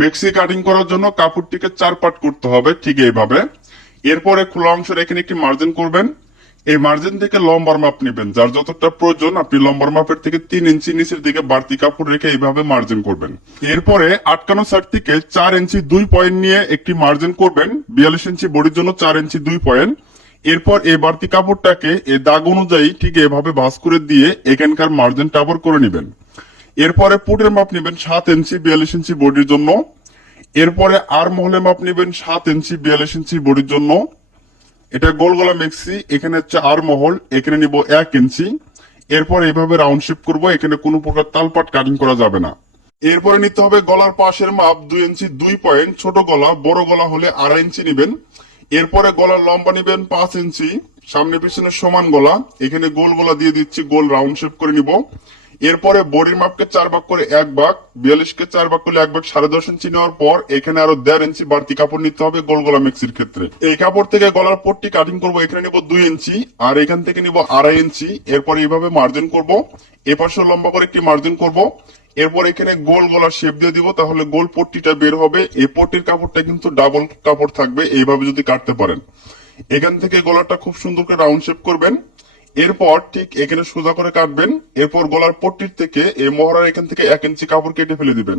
মেক্সি cutting করার জন্য কাপড়টিকে 4 পার্ট করতে হবে ঠিক এইভাবে। এরপরে খোলা অংশের এখানে একটি মার্জিন করবেন। এই মার্জিন থেকে লম্বার মাপ নেবেন, যার যতটা প্রয়োজন আপনি লম্বার মাপের থেকে 3 ইঞ্চি নিচের দিকে বাড়তি কাপড় রেখে এইভাবে মার্জিন করবেন। এরপরে আটকানো সাইড থেকে 4 ইঞ্চি 2 পয়েন্ট নিয়ে একটি মার্জিন করবেন। 42 ইঞ্চি বডির জন্য 4 ইঞ্চি 2 পয়েন্ট। এরপর এই বাড়তি কাপড়টাকে এই দাগ অনুযায়ী ঠিক এভাবে ভাঁজ করে দিয়ে এখানকার মার্জিনটা আবার করে নেবেন। এরপরে পুটের মাপ নেবেন 7 ইঞ্চি 42 ইঞ্চি বডির জন্য। এরপরে আর মহলে মাপ নেবেন 7 ইঞ্চি 42 ইঞ্চি বডির জন্য। এটা গোল গলা মেক্সি, এখানে হচ্ছে আর মহল, এখানে নিব 1 ইঞ্চি। এরপর এইভাবে রাউন্ড শেপ করবো, এখানে কোনো প্রকার তালপাট কাটিং করা যাবে না। এরপরে নিতে হবে গলার পাশের মাপ 2 ইঞ্চি 2 পয়েন্ট। ছোট গলা, বড় গলা হলে 2.5 ইঞ্চি নিবেন। এরপরে গলার লম্বা নিবেন 5 ইঞ্চি। সামনে পিছনে সমান গলা, এখানে গোল গলা দিয়ে দিচ্ছি, গোল রাউন্ড শেপ করে নিব। এরপরে বডির মাপকে 4 ভাগ করে 1 ভাগ, 42 কে 4 ভাগ করলে 1 ভাগ 10.5 ইঞ্চি নেওয়ার পর এখানে আরো 1.5 ইঞ্চি বাড়তি কাপড় নিতে হবে গোল গলা মেক্সির ক্ষেত্রে। এই কাপড় থেকে গলার পট্টি কাটিং করব, এখানে নিব 2 ইঞ্চি আর এখান থেকে নিব 2.5 ইঞ্চি। এরপর এইভাবে মার্জিন করব, এপাশে লম্বা করে একটি মার্জিন করব। এরপর এখানে গোল গলা শেপ দিয়ে দিব, তাহলে গোল পট্টিটা বের হবে। এই পট্টির কাপড়টা কিন্তু ডাবল কাপড় থাকবে এইভাবে যদি কাটতে পারেন। এখান থেকে গলাটা খুব সুন্দর করে রাউন্ড শেপ করবেন। এরপর ঠিক এখানে সোজা করে কাটবেন। এরপর গলার পট্টির থেকে এই মহড়ার এখান থেকে 1 ইঞ্চি কাপড় কেটে ফেলে দিবেন।